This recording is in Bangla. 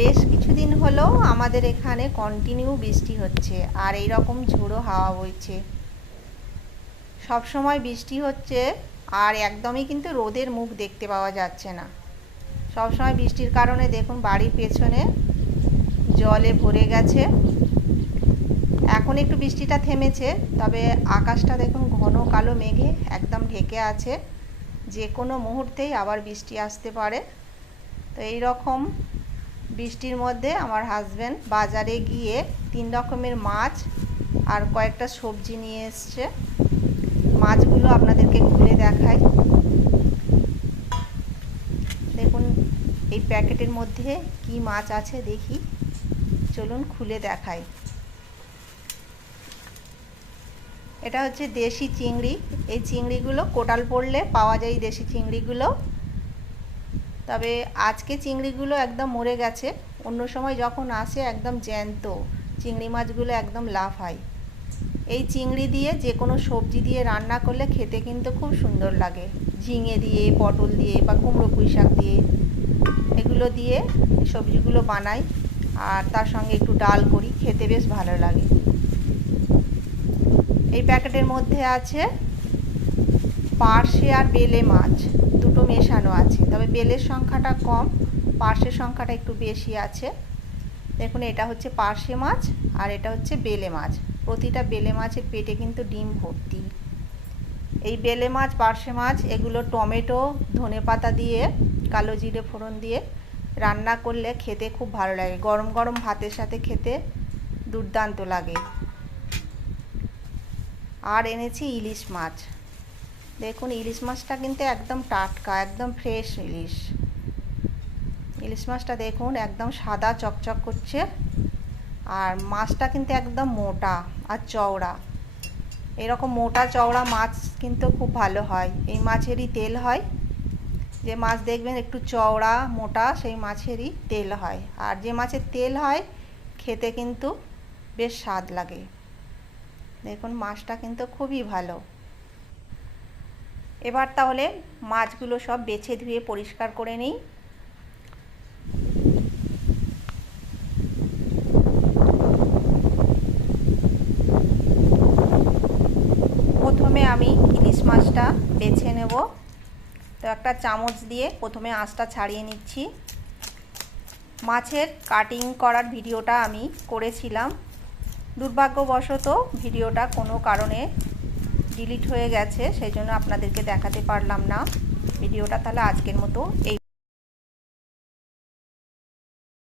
বেশ কিছুদিন হলো আমাদের এখানে কন্টিনিউ বৃষ্টি হচ্ছে আর এই রকম ঝোড়ো হাওয়া বইছে। সব সময় বৃষ্টি হচ্ছে আর একদমই কিন্তু রোদের মুখ দেখতে পাওয়া যাচ্ছে না। সব সময় বৃষ্টির কারণে দেখুন বাড়ির পেছনে জলে ভরে গেছে। এখন একটু বৃষ্টিটা থেমেছে, তবে আকাশটা দেখুন ঘন কালো মেঘে একদম ঢেকে আছে। যে কোনো মুহূর্তেই আবার বৃষ্টি আসতে পারে। তো এই রকম বৃষ্টির মধ্যে আমার হাজব্যান্ড বাজারে গিয়ে 3 রকমের মাছ আর কয়েকটা সবজি নিয়ে এসছে। মাছগুলো আপনাদেরকে খুলে দেখাই। দেখুন এই প্যাকেটের মধ্যে কি মাছ আছে দেখি, চলুন খুলে দেখাই। এটা হচ্ছে দেশি চিংড়ি। এই চিংড়িগুলো কোটাল পড়লে পাওয়া যায় দেশি চিংড়িগুলো, তবে আজকে চিংড়িগুলো একদম মরে গেছে। অন্য সময় যখন আসে একদম জ্যান্ত চিংড়ি মাছগুলো একদম লাফায়। এই চিংড়ি দিয়ে যে কোনো সবজি দিয়ে রান্না করলে খেতে কিন্তু খুব সুন্দর লাগে। ঝিঙে দিয়ে, পটল দিয়ে বা কুমড়ো পুঁই শাক দিয়ে, এগুলো দিয়ে সবজিগুলো বানাই আর তার সঙ্গে একটু ডাল করি, খেতে বেশ ভালো লাগে। এই প্যাকেটের মধ্যে আছে পার্শে আর বেলে মাছ, দুটো মেশানো আছে, তবে বেলের সংখ্যাটা কম, পার্শের সংখ্যাটা একটু বেশি আছে। দেখুন এটা হচ্ছে পার্শে মাছ আর এটা হচ্ছে বেলে মাছ। প্রতিটা বেলে মাছের পেটে কিন্তু ডিম ভর্তি। এই বেলে মাছ, পার্শে মাছ এগুলো টমেটো, ধনেপাতা দিয়ে, কালো জিরে ফোড়ন দিয়ে রান্না করলে খেতে খুব ভালো লাগে। গরম গরম ভাতের সাথে খেতে দুর্দান্ত লাগে। আর এনেছি ইলিশ মাছ। দেখুন ইলিশ মাছটা কিন্তু একদম টাটকা, একদম ফ্রেশ ইলিশ। ইলিশ মাছটা দেখুন একদম সাদা চকচক করছে, আর মাছটা কিন্তু একদম মোটা আর চওড়া। এরকম মোটা চওড়া মাছ কিন্তু খুব ভালো হয়। এই মাছেরই তেল হয়। যে মাছ দেখবেন একটু চওড়া মোটা, সেই মাছেরই তেল হয়। আর যে মাছের তেল হয় খেতে কিন্তু বেশ স্বাদ লাগে। দেখুন মাছটা কিন্তু খুবই ভালো। এবার তাহলে মাছগুলো সব বেছে ধুয়ে পরিষ্কার করে নিই। প্রথমে আমি ইলিশ মাছটা বেছে নেব। তো একটা চামচ দিয়ে প্রথমে আঁশটা ছাড়িয়ে নিচ্ছি। মাছের কাটিং করার ভিডিওটা আমি করেছিলাম, দুর্ভাগ্যবশত ভিডিওটা কোনো কারণে ডিলিট হয়ে গেছে, সেই জন্য আপনাদেরকে দেখাতে পারলাম না ভিডিওটা। তাহলে আজকের মতো এই